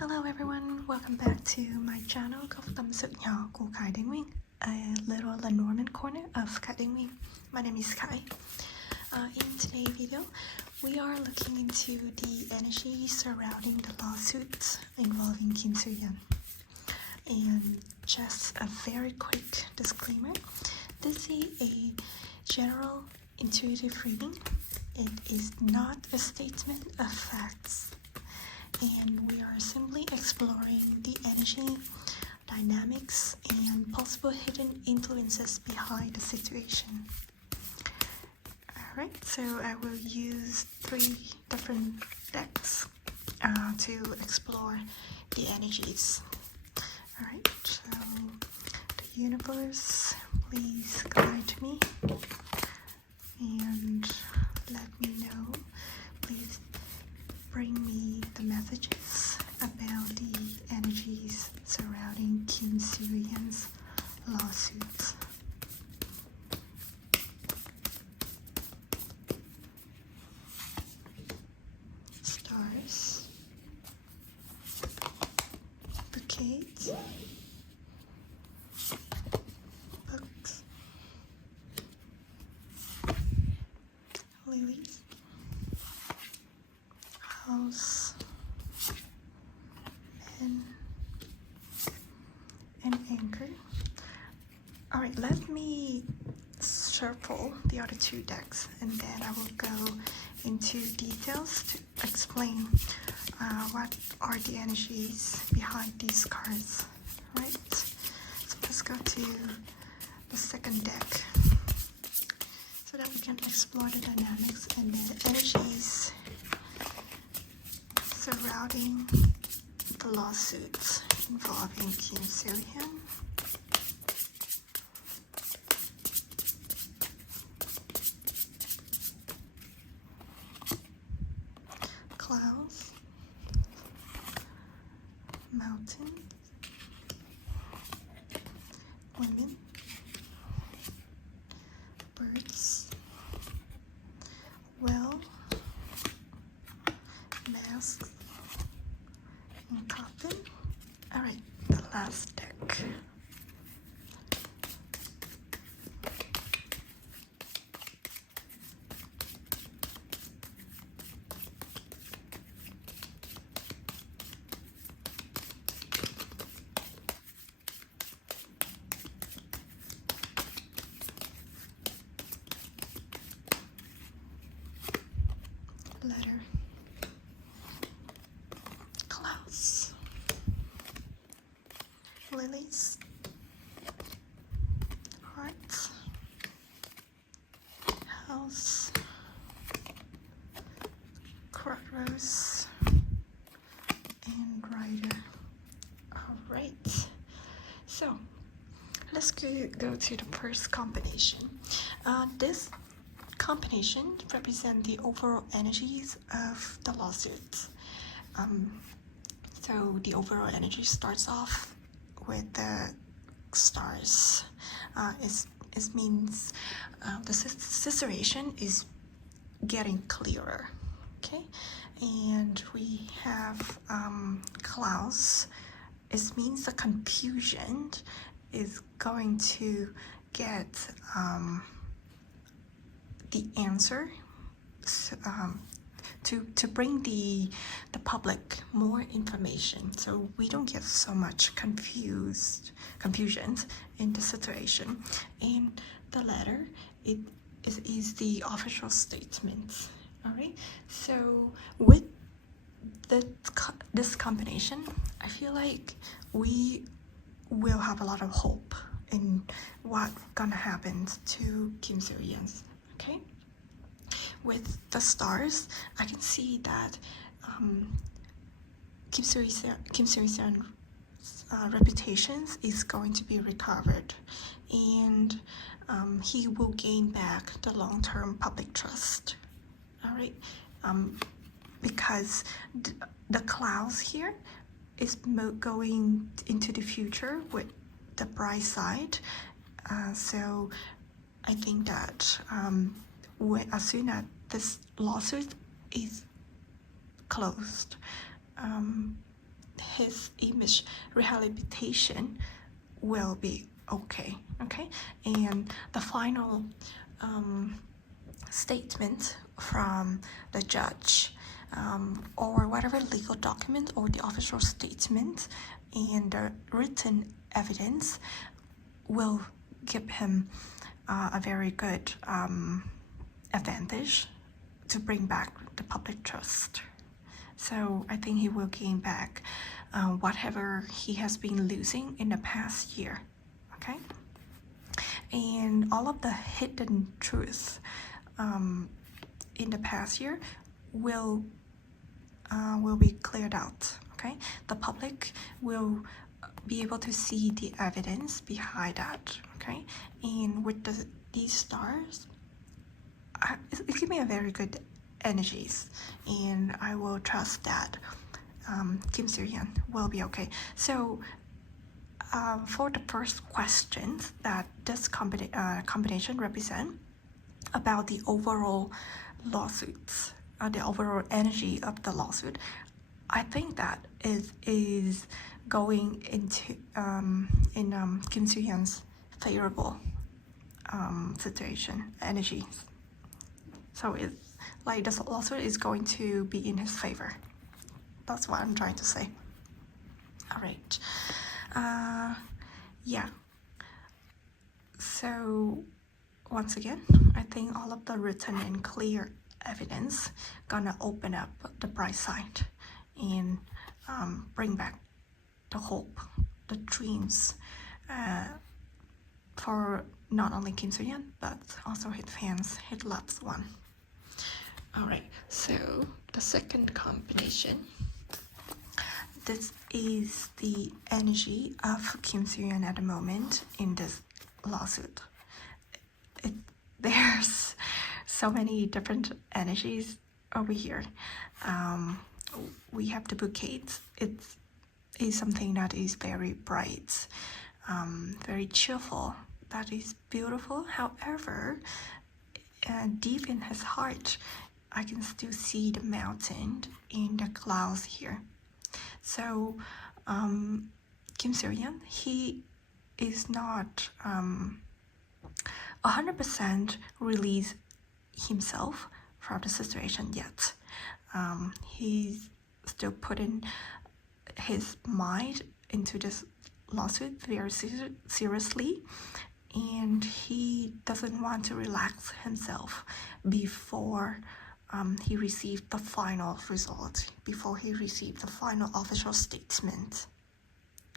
Hello everyone, welcome back to my channel Góc tâm sự nhỏ của Khải đến Nguyên, a little Lenormand corner of Khải đến Nguyên. My name is Khải. In today's video, we are looking into the energy surrounding the lawsuit involving Kim Soo Hyun. And just a very quick disclaimer, this is a general intuitive reading. It is not a statement of facts. And we are simply exploring the energy, dynamics, and possible hidden influences behind the situation. Alright, so I will use 3 different decks to explore the energies. Alright, so the universe, please guide me and let me know. Please bring me the messages about the energies surrounding Kim Soo Hyun's lawsuit. Stars, bouquets, books, lilies, house, men, and anchor. Alright, let me shuffle the other 2 decks and then I will go into details to explain what are the energies behind these cards. Right, so let's go to the second deck so that we can explore the dynamics and the energies surrounding the lawsuits involving Kim Soo Hyun. Clouds, mountains, women, birds, well, masks, and coffin. Alright, the last deck. Letter, clouds, lilies, hearts, house, crossroads, and rider. Alright, so let's go to the first combination. This combination represent the overall energies of the lawsuits. So the overall energy starts off with the stars. It means the situation is getting clearer. Okay, and we have clouds. It means the confusion is going to get the answer to bring the public more information, so we don't get so much confusion in the situation. And the letter, it is the official statement. All right, so with this combination, I feel like we will have a lot of hope in what gonna happen to Kim Soo Hyun. Okay, with the stars, I can see that Kim Soo Hyun's reputation is going to be recovered, and he will gain back the long-term public trust. All right, because the clouds here is going into the future with the bright side. So I think that as soon as this lawsuit is closed, his image rehabilitation will be okay. And the final statement from the judge, or whatever legal document or the official statement and the written evidence will give him a very good advantage to bring back the public trust. So I think he will gain back whatever he has been losing in the past year. Okay, and all of the hidden truths in the past year will be cleared out. Okay, the public will be able to see the evidence behind that. Okay, and with these stars, it gives me a very good energies, and I will trust that Kim Soo Hyun will be okay. So for the first questions that this combination represent about the overall lawsuits, the overall energy of the lawsuit, I think that is going into in Kim Soo Hyun's favorable situation, energies. So it's like this lawsuit is going to be in his favor. That's what I'm trying to say. All right. Yeah. So once again, I think all of the written and clear evidence gonna open up the bright side and bring back the hope, the dreams for not only Kim Soo Hyun but also his fans, his loved one. All right, so the second combination. This is the energy of Kim Soo Hyun at the moment in this lawsuit. There's so many different energies over here. We have the bouquets. It is something that is very bright, very cheerful, that is beautiful. However, deep in his heart, I can still see the mountain in the clouds here. So Kim Soo Hyun, he is not 100% release himself from the situation yet. He's still putting his mind into this lawsuit very seriously, and he doesn't want to relax himself before he received the final result, before he received the final official statement.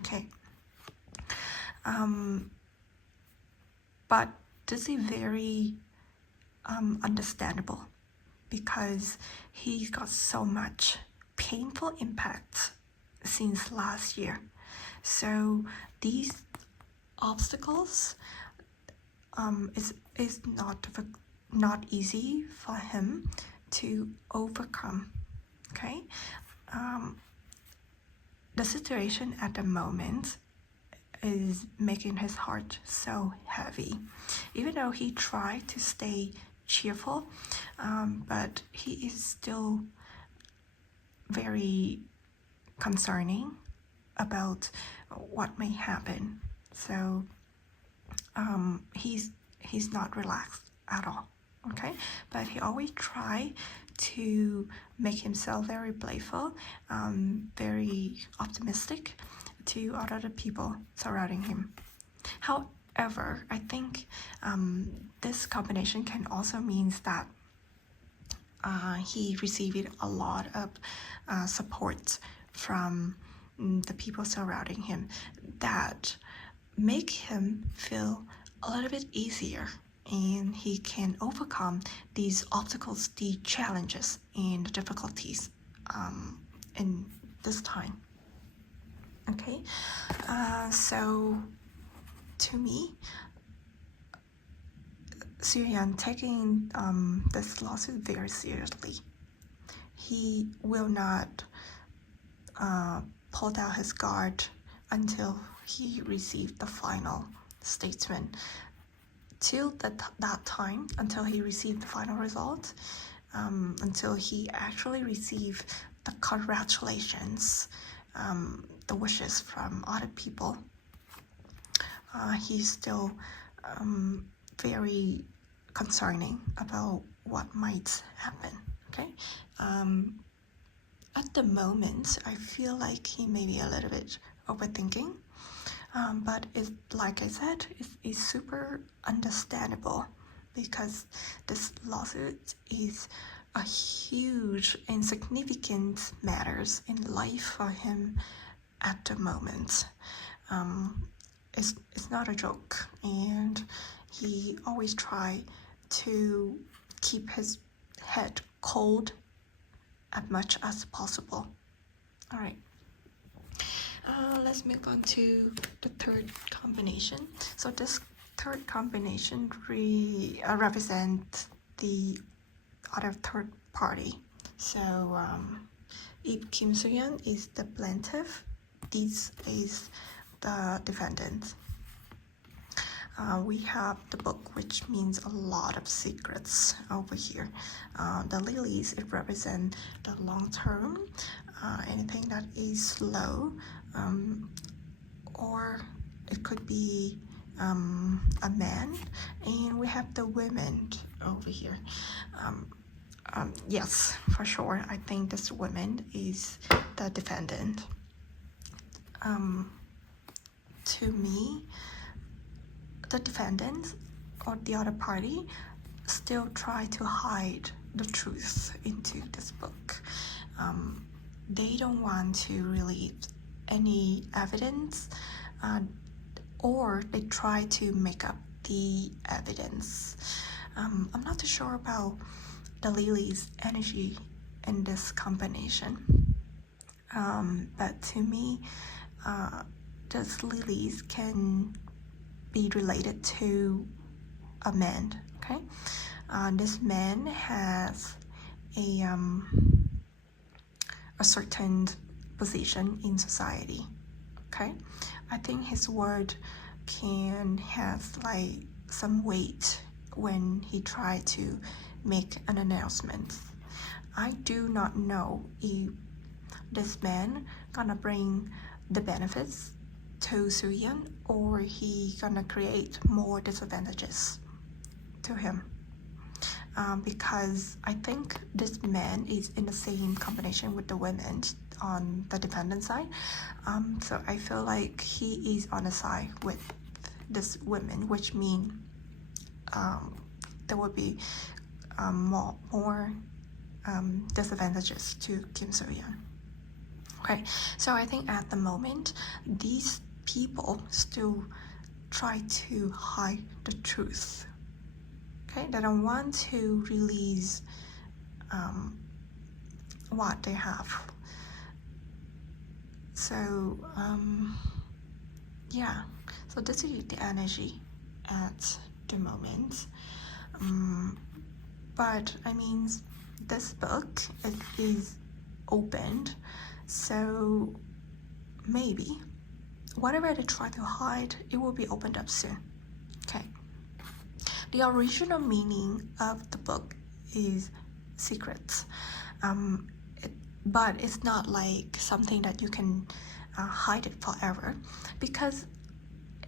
Okay. But this is very understandable because he got so much painful impact since last year. So these obstacles is not easy for him to overcome. Okay, the situation at the moment is making his heart so heavy. Even though he tried to stay cheerful, but he is still very concerning about what may happen. So he's not relaxed at all. Okay, but he always try to make himself very playful, very optimistic to other people surrounding him. However, I think this combination can also means that he received a lot of support from the people surrounding him that make him feel a little bit easier, and he can overcome these obstacles, the challenges and the difficulties in this time. Okay, so to me, Soo Hyun taking this lawsuit very seriously. He will not pull down his guard until he received the final statement. Till that time, until he received the final result, until he actually received the congratulations the wishes from other people. He's still very concerning about what might happen. Okay, at the moment, I feel like he may be a little bit overthinking, but it's, like I said, it's super understandable because this lawsuit is a huge and significant matters in life for him at the moment. It's not a joke, and he always try to keep his head cold as much as possible. All right. Let's move on to the third combination. So this third combination represents the other third party. So if Kim Soo Hyun is the plaintiff, this is the defendant. We have the book, which means a lot of secrets over here. The lilies, it represents the long term, anything that is slow, or it could be a man. And we have the women over here. Yes, for sure, I think this woman is the defendant. To me, the defendant or the other party still try to hide the truth into this book. They don't want to release any evidence, or they try to make up the evidence. I'm not too sure about the lily's energy in this combination, but to me, these lilies can be related to a man. Okay, this man has a certain position in society. Okay, I think his word can have like some weight when he tried to make an announcement. I do not know if this man gonna bring the benefits to Soo Hyun, or he gonna create more disadvantages to him, because I think this man is in the same combination with the women on the defendant side, so I feel like he is on the side with this women, which means there will be more disadvantages to Kim Soo Hyun. Okay, so I think at the moment these people still try to hide the truth. Okay, they don't want to release what they have. So yeah, so this is the energy at the moment. But I mean, this book is opened, so maybe whatever they try to hide, it will be opened up soon. Okay. The original meaning of the book is secrets, but it's not like something that you can hide it forever, because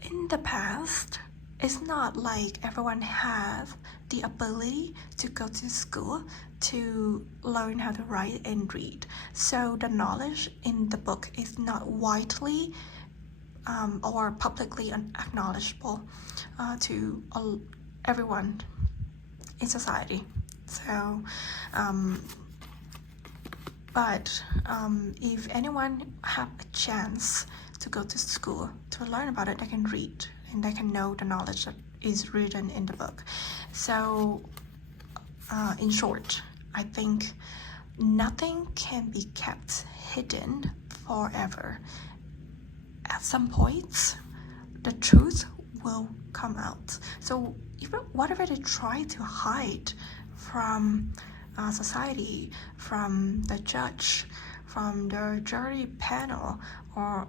in the past, it's not like everyone has the ability to go to school to learn how to write and read. So the knowledge in the book is not widely or publicly acknowledgeable to everyone in society. So but if anyone have a chance to go to school to learn about it, they can read and they can know the knowledge that is written in the book. So in short, I think nothing can be kept hidden forever. At some point, the truth will come out. So even whatever they try to hide from society, from the judge, from the jury panel, or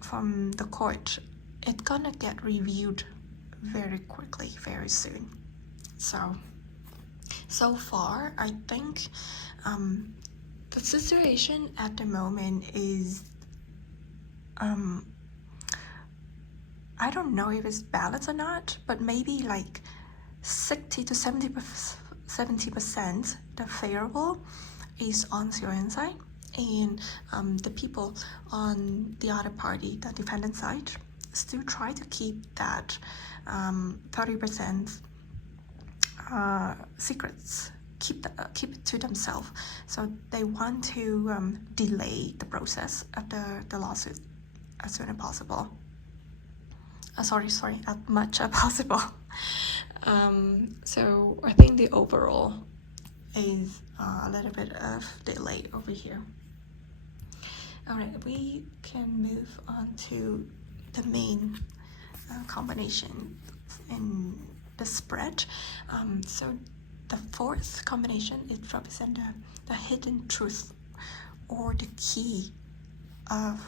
from the court, it's gonna get reviewed very quickly, very soon. So far, I think the situation at the moment is I don't know if it's balanced or not, but maybe like 60 to 70% the favorable is on Soo Hyun side, and the people on the other party, the defendant side, still try to keep that 30% secrets, keep it to themselves. So they want to delay the process of the lawsuit as soon as possible. Sorry, as much as possible. So I think the overall is a little bit of delay over here. Alright, we can move on to the main combination in the spread. So the fourth combination, it represents the hidden truth or the key of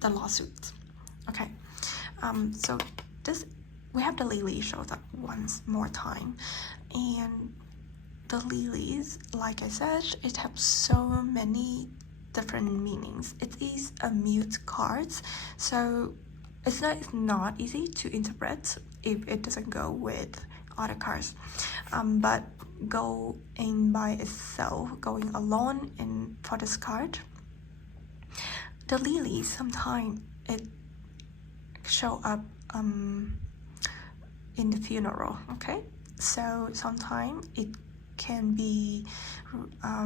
the lawsuit. Okay, so this, we have the lily shows up once more time, and the lilies, like I said, it has so many different meanings. It is a mute card, so it's not easy to interpret if it doesn't go with other cards. But going by itself, going alone in for this card, the lilies sometimes it show up in the funeral. Okay, so sometimes it can be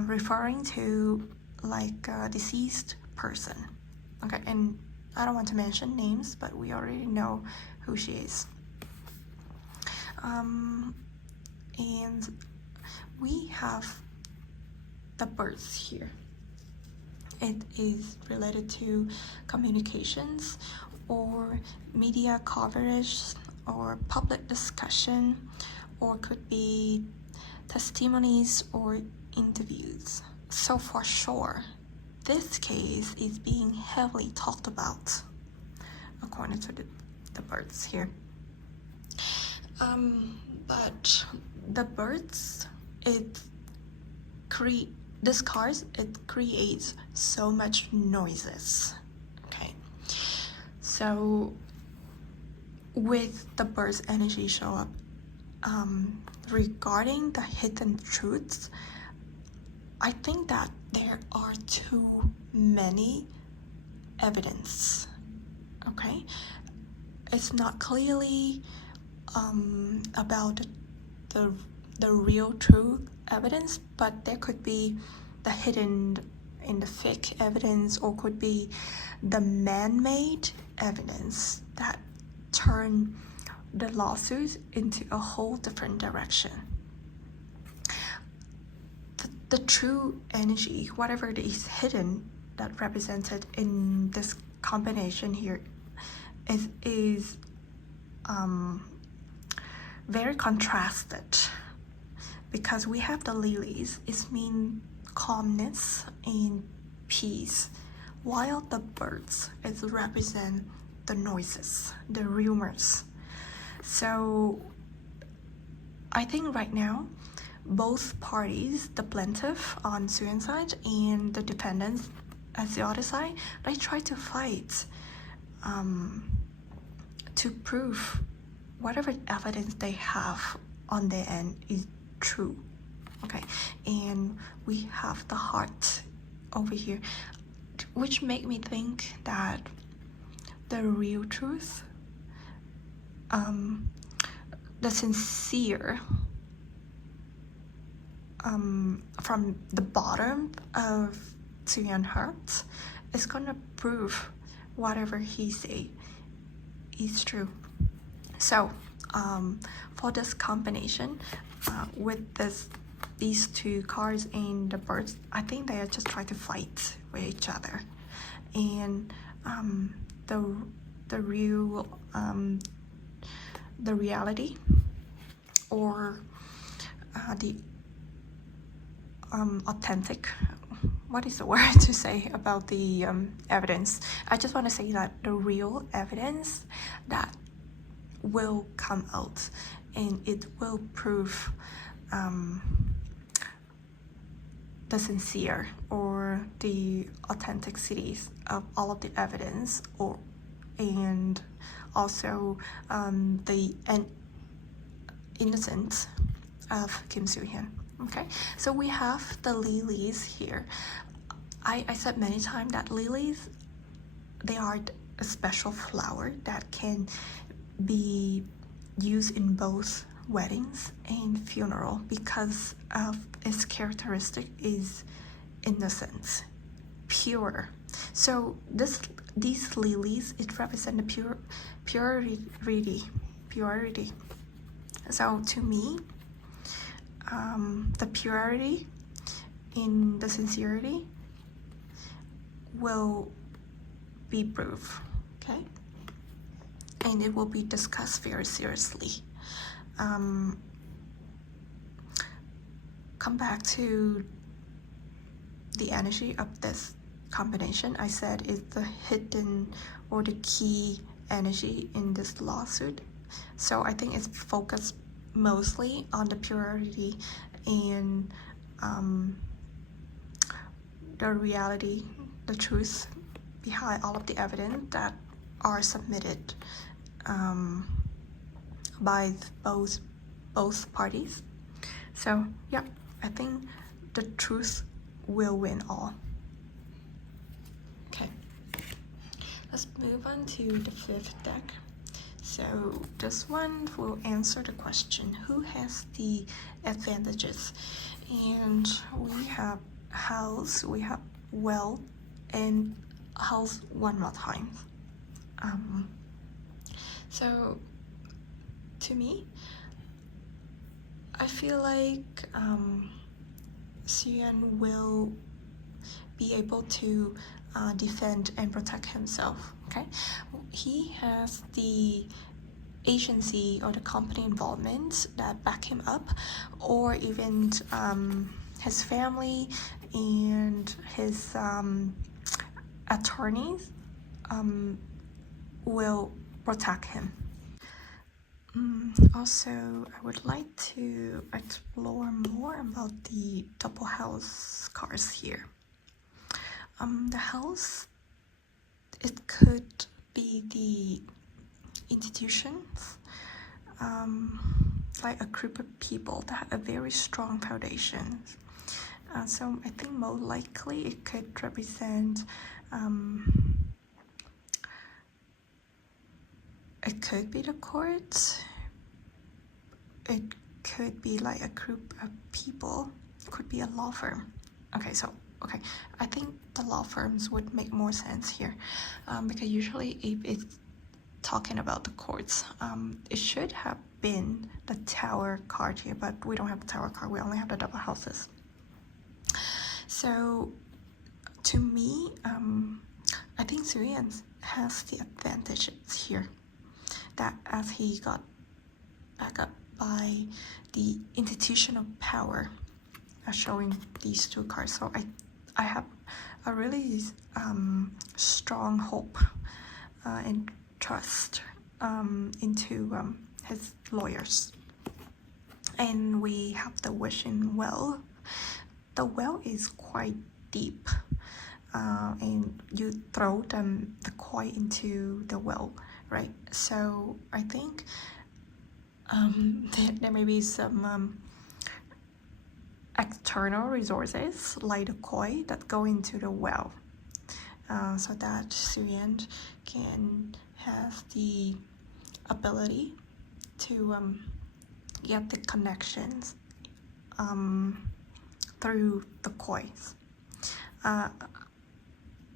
referring to like a deceased person. Okay, and I don't want to mention names, but we already know who she is. And we have the birds here. It is related to communications or media coverage or public discussion, or could be testimonies or interviews. So for sure, this case is being heavily talked about according to the birds here. But the birds, this card, it creates so much noises. Okay, so with the bird's energy show up regarding the hidden truths, I think that there are too many evidence. Okay, it's not clearly about the real true evidence, but there could be the hidden in the fake evidence, or could be the man-made evidence that turn the lawsuit into a whole different direction. The true energy, whatever it is hidden, that represented in this combination here is very contrasted, because we have the lilies, it means calmness and peace, while the birds, it represent the noises, the rumors. So I think right now both parties, the plaintiff on Soo Hyun's side and the defendants at the other side, they try to fight to prove whatever evidence they have on their end is true. Okay, and we have the heart over here, which make me think that the real truth, the sincere, from the bottom of Soo Hyun's heart, is gonna prove whatever he say is true. So for this combination, with these two cards and the birds, I think they are just trying to fight with each other, and the real the reality, or the authentic, what is the word to say about the evidence? I just want to say that the real evidence that will come out, and it will prove the sincere or the authenticities of all of the evidence, and also the innocence of Kim Soo Hyun. Okay, so we have the lilies here. I said many times that lilies, they are a special flower that can be used in both weddings and funeral because of its characteristic is innocence, pure. So these lilies, it represent the purity. So to me, the purity in the sincerity will be proof, okay? And it will be discussed very seriously. Come back to the energy of this combination. I said is the hidden or the key energy in this lawsuit. So I think it's focused mostly on the purity and the reality, the truth behind all of the evidence that are submitted by both parties. So yeah, I think the truth will win all. Okay, let's move on to the fifth deck. So this one will answer the question, who has the advantages? And we have house, we have wealth, and house one more time. So to me, I feel like Soo Hyun will be able to defend and protect himself. Okay, he has the agency or the company involvement that back him up, or even his family and his attorneys will protect him. Also, I would like to explore more about the double house cards here. The house, it could be the institutions, like a group of people that have a very strong foundation. So I think most likely it could represent, it could be the courts, it could be like a group of people, it could be a law firm. Okay, I think the law firms would make more sense here, because usually if it's talking about the courts, it should have been the tower card here, but we don't have the tower card, we only have the double houses. So to me, I think Soo Hyun has the advantages here, that as he got back up by the institutional power, showing these two cards. So I have a really strong hope and trust into his lawyers. And we have the wishing well. The well is quite deep, and you throw the coin into the well, right? So I think there may be some external resources like the coin that go into the well, so that Soo Hyun can have the ability to get the connections through the coins.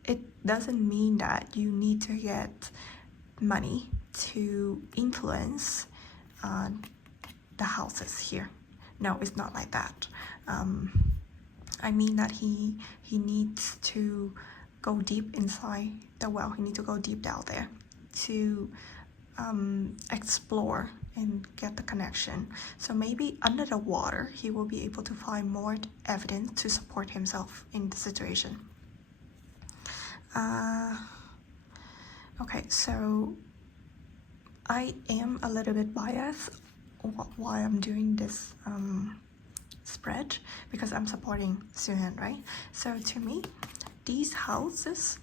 It doesn't mean that you need to get money to influence the houses here. No, it's not like that. I mean that he needs to go deep inside the well. He needs to go deep down there to explore and get the connection. So maybe under the water, he will be able to find more evidence to support himself in the situation. Okay, so I am a little bit biased while I'm doing this spread because I'm supporting Soo Hyun, right? So to me, these houses,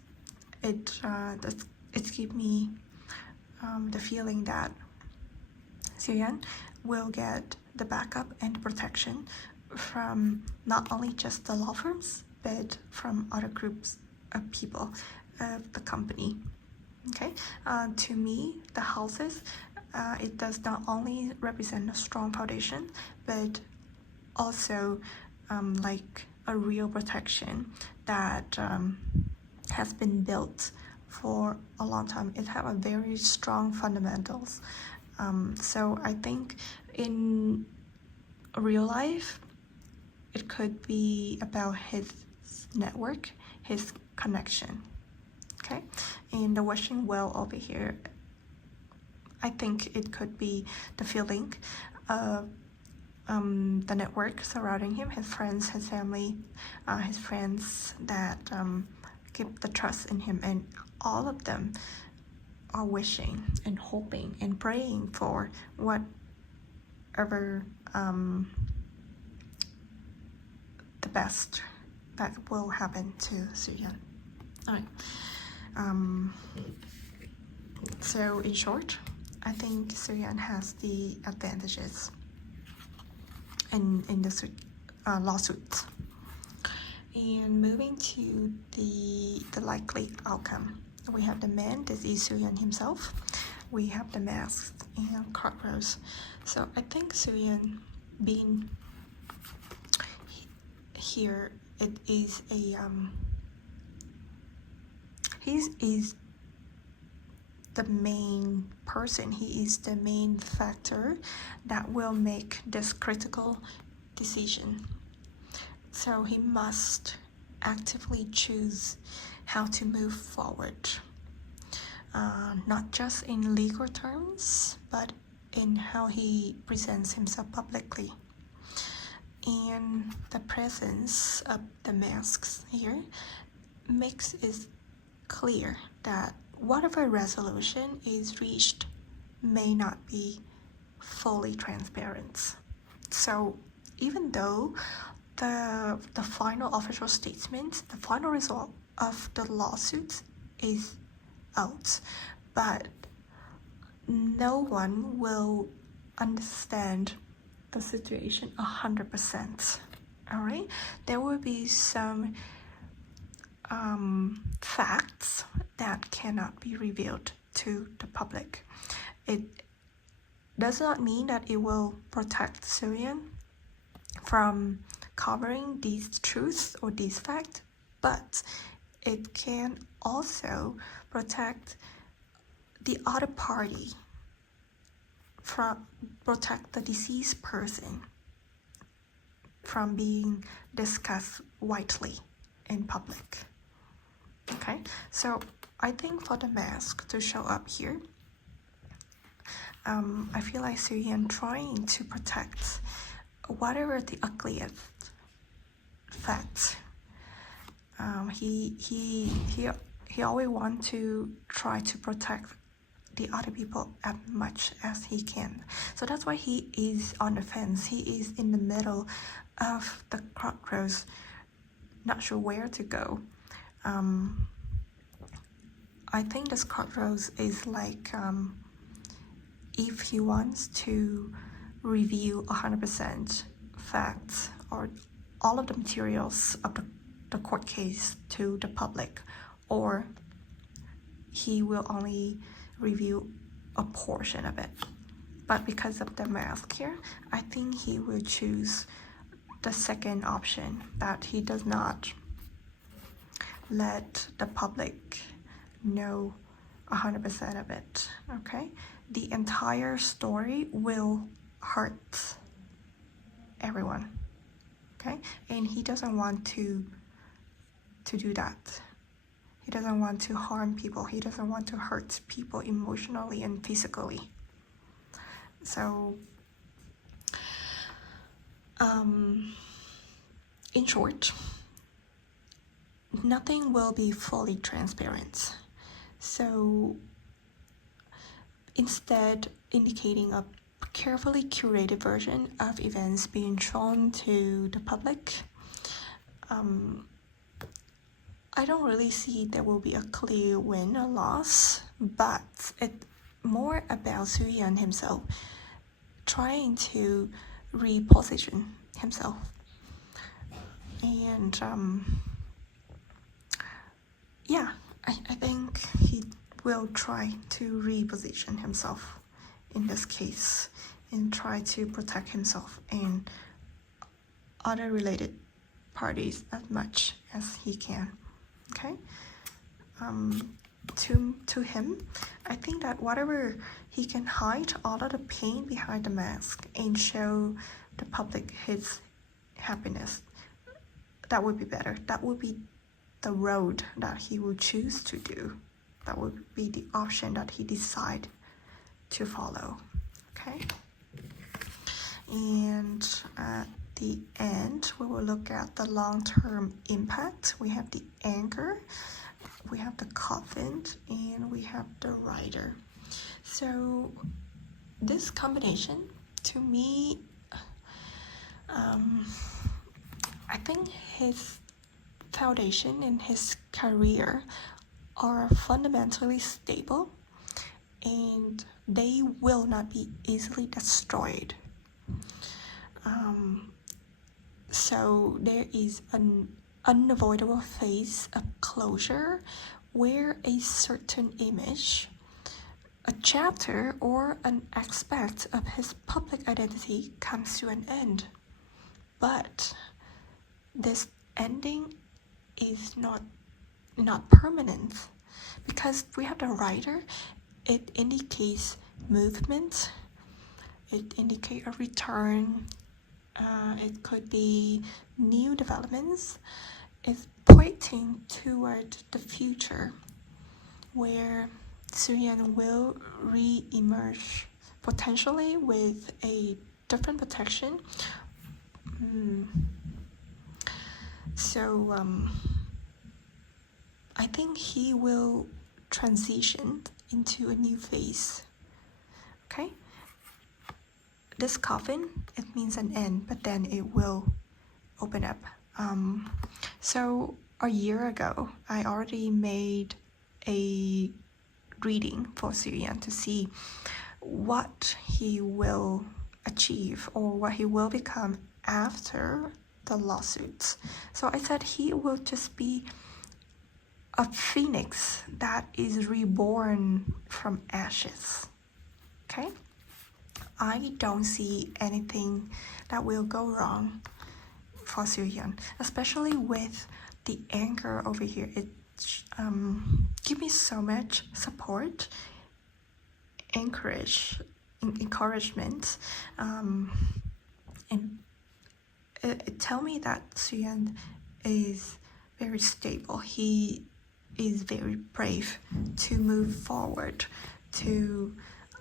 it gives me the feeling that Soo Hyun will get the backup and protection from not only just the law firms, but from other groups of people of the company. Okay, to me, the houses, it does not only represent a strong foundation, but also like a real protection that has been built for a long time. It have a very strong fundamentals. So I think in real life, it could be about his network, his connection. Okay, in the wishing well over here, I think it could be the feeling of the network surrounding him, his friends, his family, his friends that give the trust in him, and all of them are wishing and hoping and praying for whatever the best that will happen to Soo Hyun. Alright. So in short, I think Soo Hyun has the advantages in the lawsuit. And moving to the likely outcome, we have the man, this is Soo Hyun himself. We have the masks and cockroaches. So I think Soo Hyun being here, it is a he is the main person, he is the main factor that will make this critical decision. So he must actively choose how to move forward, not just in legal terms, but in how he presents himself publicly. And the presence of the masks here makes it clear that whatever resolution is reached may not be fully transparent. So even though the final official statement, the final result of the lawsuit is out, but no one will understand the situation 100%. All right, there will be some facts that cannot be revealed to the public. It does not mean that it will protect Soo Hyun from covering these truths or these facts, but it can also protect the other party, protect the deceased person from being discussed widely in public. Okay, so I think for the mask to show up here, I feel like Soo Hyun trying to protect whatever the ugliest facts. He always want to try to protect the other people as much as he can. So that's why he is on the fence. He is in the middle of the crossroads, not sure where to go. I think this crossroads is like if he wants to review 100% facts or all of the materials of the court case to the public, or he will only review a portion of it. But because of the mask here, I think he will choose the second option, that he does not let the public know 100% of it. Okay, the entire story will hurt everyone. Okay, and he doesn't want to do that. He doesn't want to harm people. He doesn't want to hurt people emotionally and physically. So in short, nothing will be fully transparent. So instead indicating a carefully curated version of events being shown to the public. I don't really see there will be a clear win or loss, but it's more about Soo Hyun himself trying to reposition himself. And yeah, I think he will try to reposition himself in this case and try to protect himself and other related parties as much as he can. Okay, to him, I think that whatever he can hide all of the pain behind the mask and show the public his happiness, that would be better. That would be the road that he will choose to do. That would be the option that he decide to follow. Okay, and at the end, we will look at the long-term impact. We have the anchor, we have the coffin, and we have the rider. So this combination, to me, I think his foundation in his career are fundamentally stable and they will not be easily destroyed. So there is an unavoidable phase of closure where a certain image, a chapter, or an aspect of his public identity comes to an end. But this ending is not permanent, because we have the rider. It indicates movement, it indicates a return, it could be new developments. It's pointing toward the future where Soo Hyun will re-emerge, potentially with a different protection. So I think he will transition into a new phase. Okay? This coffin, it means an end, but then it will open up. So a year ago, I already made a reading for Soo Hyun to see what he will achieve or what he will become after the lawsuits. So I said he will just be a phoenix that is reborn from ashes. Okay? I don't see anything that will go wrong for Soo Hyun, especially with the anchor over here. It gives me so much support, encouragement, and it tell me that Soo Hyun is very stable. He is very brave to move forward, to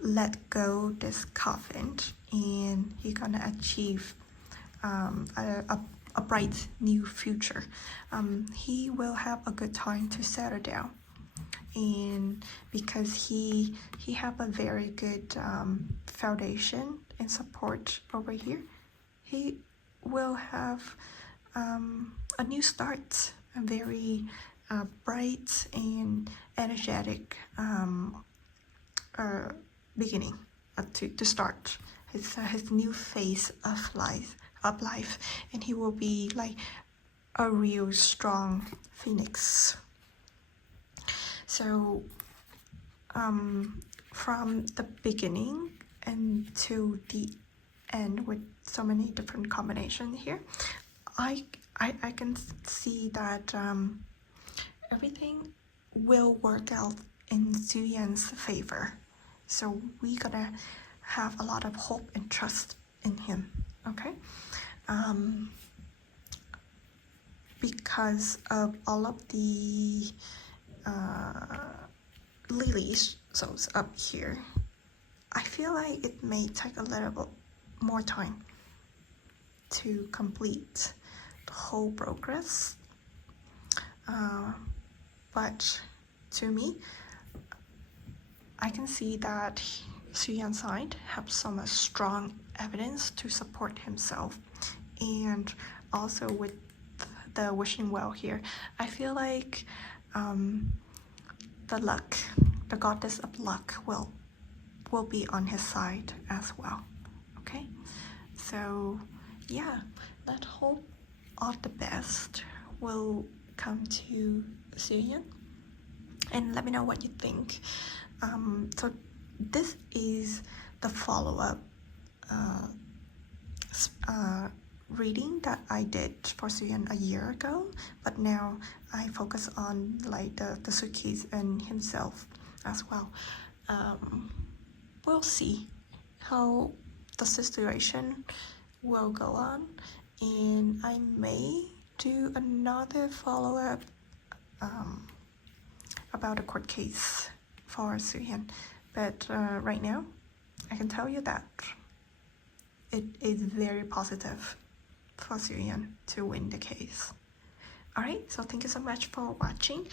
let go this coffin, and he's gonna achieve a bright new future. He will have a good time to settle down, and because he have a very good foundation and support over here, he will have a new start, a very bright and energetic beginning to start his new phase of life, and he will be like a real strong phoenix. So from the beginning and to the end, with so many different combinations here, I can see that everything will work out in Soo Hyun's favor. So we gotta have a lot of hope and trust in him, okay? Because of all of the lilies, so it's up here, I feel like it may take a little bit more time to complete the whole progress. But to me, I can see that Soo Hyun's side have some strong evidence to support himself, and also with the wishing well here, I feel like the luck, the goddess of luck will be on his side as well. Okay, so yeah, let's hope all the best will come to Soo Hyun, and let me know what you think. So this is the follow-up reading that I did for Soo Hyun a year ago, but now I focus on like the suitcase and himself as well. We'll see how the situation will go on, and I may do another follow-up about a court case for Soo Hyun, but right now I can tell you that it is very positive for Soo Hyun to win the case. Alright, so thank you so much for watching,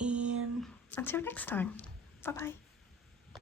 and until next time, bye bye.